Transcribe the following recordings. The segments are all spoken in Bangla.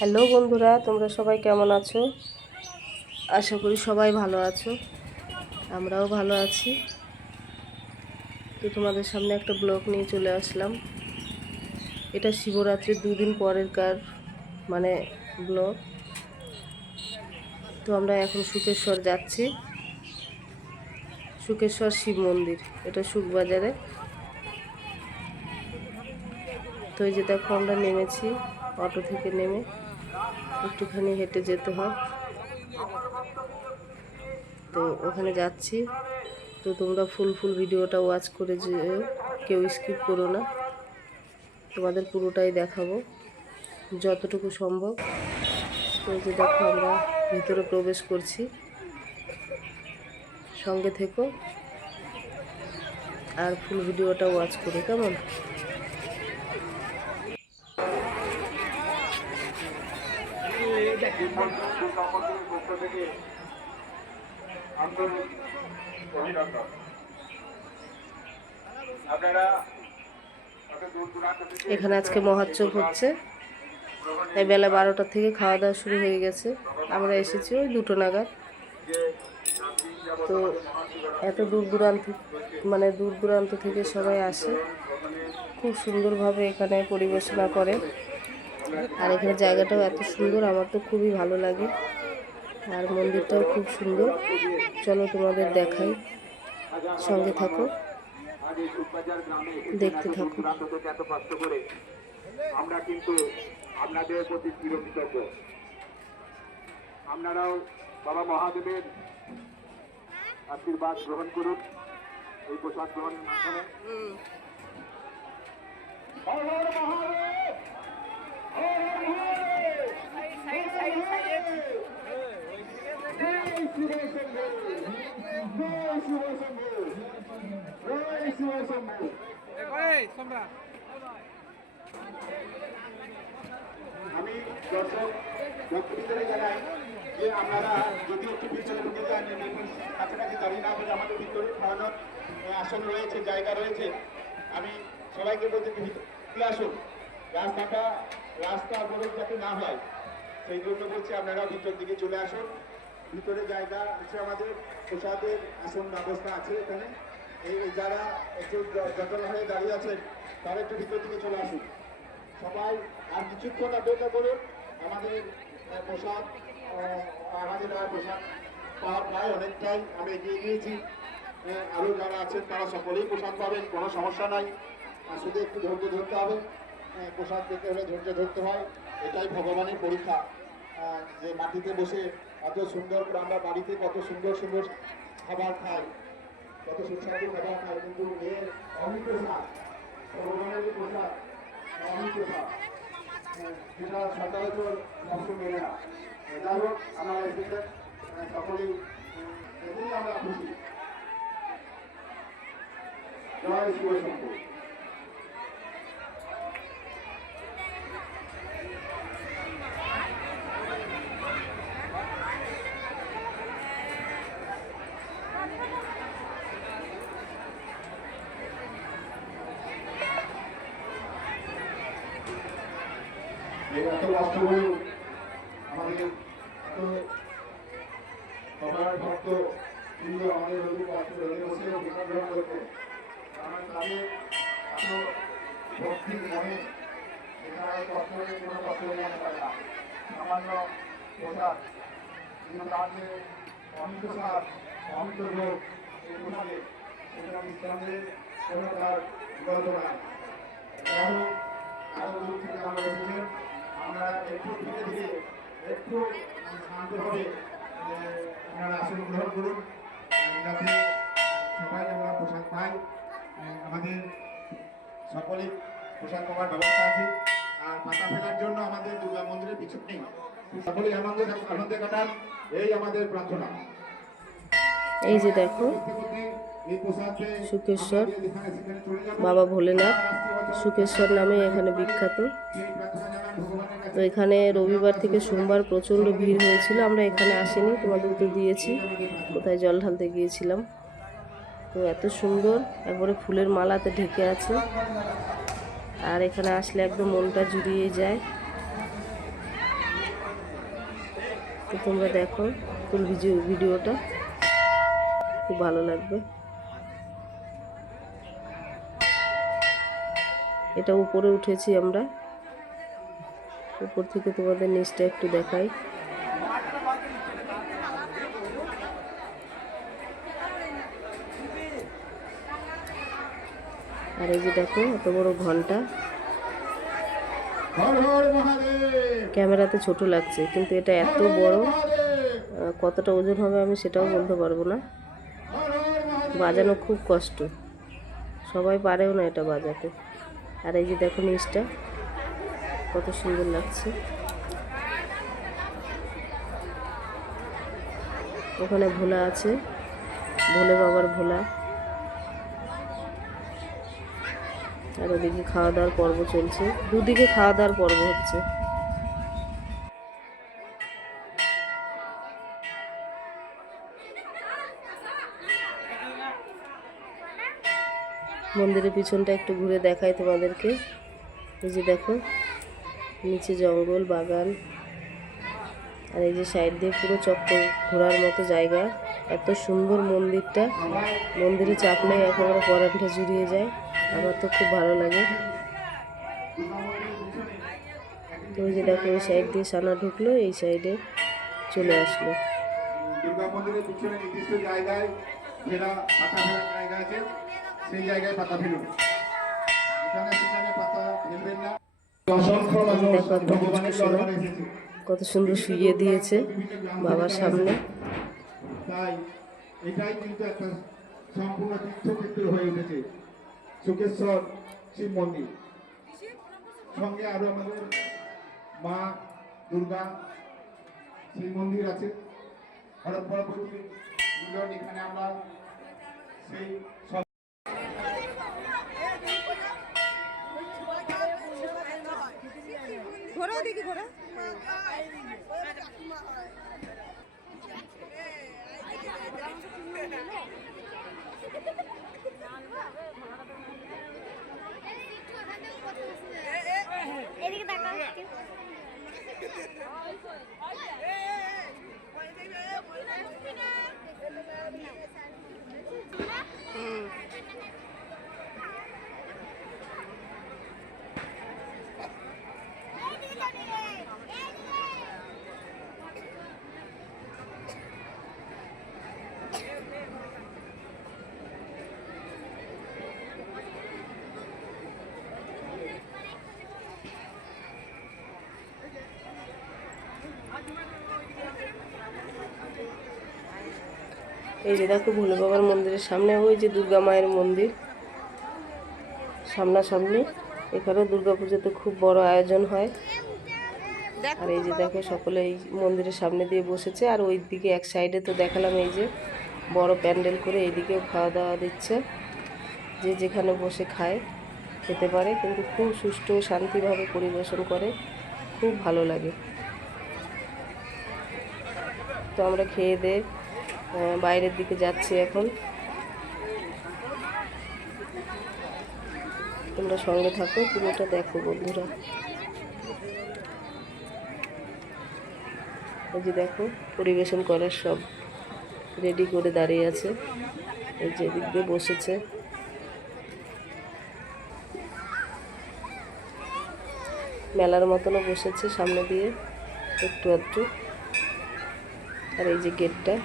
হ্যালো বন্ধুরা, তোমরা সবাই কেমন আছো? আশা করি সবাই ভালো আছো। আমরাও ভালো আছি। তো তোমাদের সামনে একটা ব্লগ নিয়ে চলে আসলাম। এটা শিবরাত্রির দুদিন পরেরকার ব্লগ। তো আমরা এখন শুকেশ্বর যাচ্ছি। শুকেশ্বর শিব মন্দির, এটা শুকবাজারে। তো এই যে দেখো, আমরা নেমেছি অটো থেকে। নেমে একটুখানি হেঁটে যেতে হয়, তো ওখানে যাচ্ছি। তো তোমরা ফুল ভিডিওটা ওয়াচ করে যেও, কেউ স্কিপ করো না। তোমাদের পুরোটাই দেখাবো যতটুকু সম্ভব। তো এই যে দেখো, আমরা ভিতরে প্রবেশ করছি। সঙ্গে থেকো আর ফুল ভিডিওটা ওয়াচ করো, কেমন? এখানে আজকে মহোৎসব হচ্ছে, তাই বেলা 12টা থেকে খাওয়া দাওয়া শুরু হয়ে গেছে। আমরা এসেছি ওই 2টো নাগাদ। তো এত দূর দূরান্ত থেকে সবাই আসে। খুব সুন্দরভাবে এখানে পরিবেশনা করে। আর এখানে জায়গাটাও এত সুন্দর, আমার তো খুবই ভালো লাগে। আর মন্দিরটাও খুব সুন্দর। চলো তোমাদের দেখাই, সঙ্গে থাকো, দেখতে থাকো। আমরা কিন্তু আপনাদের প্রতি চিরকৃতজ্ঞ। আপনারাও বাবা মহাদেবের আশীর্বাদ গ্রহণ করুন এই প্রসাদ গ্রহণের মাধ্যমে। আমি দর্শক ভক্তদের জানাই যে আপনারা যদি একটু ভিতরে ঢুকে যান, কাছাকাছি দাঁড়িয়ে না বলে আমাদের ভিতরে খাওয়ানোর আসন রয়েছে, জায়গা রয়েছে। আমি সবাইকে বলতে ভিতরে আসুন, রাস্তা অবরোধ যাতে না হয় সেই জন্য বলছি আপনারা ভিতর দিকে চলে আসুন। ভিতরে জায়গা আছে, আমাদের প্রসাদের আসন ব্যবস্থা আছে এখানে। এই যারা একটু জটলা হয়ে দাঁড়িয়ে আছেন তারা একটু ভিতর দিকে চলে আসুন সবাই। আর কিছুক্ষণ অপেক্ষা করুন, আমাদের প্রসাদ পাওয়া প্রায় অনেকটাই আমি এগিয়ে গিয়েছি। আরও যারা আছেন তারা সকলেই প্রসাদ পাবেন, কোনো সমস্যা নাই। শুধু একটু ধৈর্য ধরতে হবে। প্রসাদ পেতে হলে ধৈর্য ধরতে হয়, এটাই ভগবানের পরীক্ষা। যে মাটিতে বসে এত সুন্দর করে আমরা বাড়িতে কত সুন্দর সুন্দর খাবার খাই, কত সুস্বাদু খাবার খাই, কিন্তু এর অমৃত স্বাদ, ভগবানের যে প্রসাদ অমৃত স্বাদ, সেটা সচরাচর নষ্ট মেলে না। যাই হোক, আমরা এসেছেন সকলেই, এতেই আমরা খুশি। জয় শিব শম্ভু। এত কষ্ট করে আমাদের এত সবার ভক্ত কিন্তু আমাদের কষ্ট রয়ে বসে অভিনয় গ্রহণ করতে, কারণ তাদের এত ভক্তি মনে এখানে কষ্ট করে কোনো কষ্ট হয়ে যেতে পারে না। সামান্য পোশাক কিন্তু তার যে অমিত সার, অমিত রোগ এই পোশাকে সেখানে ইসলামের কোনো তার বিকল্প নাই। আরো দূর থেকে আমরা এসেছেন, আমরা একটু ধীরে ধীরে একটু শান্তভাবে আপনারা আসন গ্রহণ করুন, যাতে সবাই আমরা পোশাক পাই। আমাদের সকলে পোশাক পাওয়ার ব্যবস্থা আছে। আর পাতা ফেলার জন্য আমাদের দুর্গা মন্দিরের পিছু নেই। সকলেই আনন্দে কাটান, এই আমাদের প্রার্থনা। এই যে দেখো, শুকেশ্বর বাবা ভোলেনাথ শুকেশ্বর নামে এখানে বিখ্যাত। তো এখানে রবিবার থেকে সোমবার প্রচণ্ড ভিড় হয়েছিল। আমরা এখানে আসিনি, তোমাদের তো দিয়েছি কোথায় জল ঢালতে গিয়েছিলাম। তো এত সুন্দর, একবারে ফুলের মালাতে ঢেকে আছে। আর এখানে আসলে একদম মনটা জুড়িয়ে যায়। তো তোমরা দেখো ফুল ভিডিওটা, খুব ভালো লাগবে। এটা উপরে উঠেছি আমরা, উপর থেকে তোমাদের নিচটা একটু দেখাই। আর এই যে দেখো এত বড় ঘন্টা, ক্যামেরাতে ছোট লাগছে কিন্তু এটা এত বড়, কতটা ওজন হবে আমি সেটাও বলতে পারবো না। বাজানো খুব কষ্ট, সবাই পারেও না এটা বাজাতে। আর এই যে দেখো নিচটা কত সুন্দর লাগছে। ওখানে ভোলা আছে, ভোলে বাবার ভোলা। আর ওদিকে খাওয়া দাওয়ার পর্ব চলছে, দুদিকে খাওয়া দাওয়ার পর্ব হচ্ছে। মন্দিরের পিছনটা একটু ঘুরে দেখাই তোমাদেরকে। এই যে দেখো নিচে জঙ্গল, বাগান, আর এই যে সাইড দিয়ে পুরো চক্কর ঘোরার মতো জায়গা। এত সুন্দর মন্দিরটা, মন্দিরে চাপলে একেবারে পরানটা জুড়িয়ে যায়। আমার তো খুব ভালো লাগে। তো ওই যে দেখো ওই সাইড দিয়ে সানা ঢুকলো, এই সাইডে চলে আসলো। দুর্গা মন্দিরের পিছনে নির্দিষ্ট জায়গায় ফেরা, পাতা ফেরার জায়গা আছে, সেই জায়গায় পাতা ফেলুন। এখানে সেখানে পাতা ফেলবেন না। অসংখ্য মানুষ ভগবানের দরবারে এসেছে, কত সুন্দর শুইয়ে দিয়েছে বাবার সামনে। তাই এটাই কিন্তু একটা সম্পূর্ণ তীর্থক্ষেত্র হয়ে উঠেছে শুকেশ্বর শিব মন্দির। সঙ্গে আরো আমাদের মা দুর্গা শিব মন্দির আছে, হরপ্পা প্রতিদিন এখানে আমরা সেই ঘোরা দেখি ঘোরা এদিকে তাকাও এই যে দেখো ভোলে বাবার মন্দিরের সামনে ওই যে দুর্গা মায়ের মন্দির সামনাসামনি। এখানে দুর্গা পুজোতে খুব বড় আয়োজন হয়। আর এই যে দেখো সকলে এই মন্দিরের সামনে দিয়ে বসেছে। আর ওই দিকে এক সাইডে তো দেখালাম এই যে বড় প্যান্ডেল করে, এইদিকেও খাওয়া দাওয়া দিচ্ছে, যে যেখানে বসে খায় খেতে পারে, কিন্তু খুব সুষ্ঠু শান্তিভাবে পরিবেশন করে, খুব ভালো লাগে। তো আমরা খেয়ে দিয়ে বাইরের দিকে যাচ্ছি এখন। তোমরা সঙ্গে থাকো, পুরোটা দেখো বন্ধুরা। এই যে দেখো পরিবেশন করার সব রেডি করে দাঁড়িয়ে আছে, এই যে দিক দিয়ে বসেছে। মেলার মতনও বসেছে সামনে দিয়ে একটু একটু। আর এই যে গেটটা,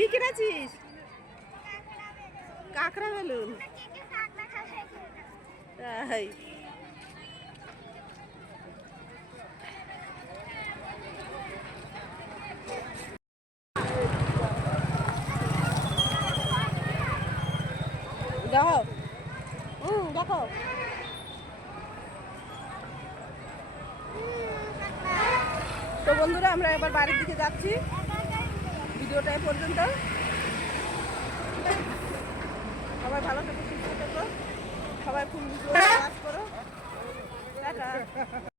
কি কিনেছিস? কাঁকড়া বেলুন। তাই দেখো, দেখো। তো বন্ধুরা, আমরা এবার বাড়ির দিকে যাচ্ছি। ভিডিওটা এ পর্যন্ত। সবাই ভালো থেকো, সুস্থ থেকো, সবাই ফুল কাজ করো। টাটা।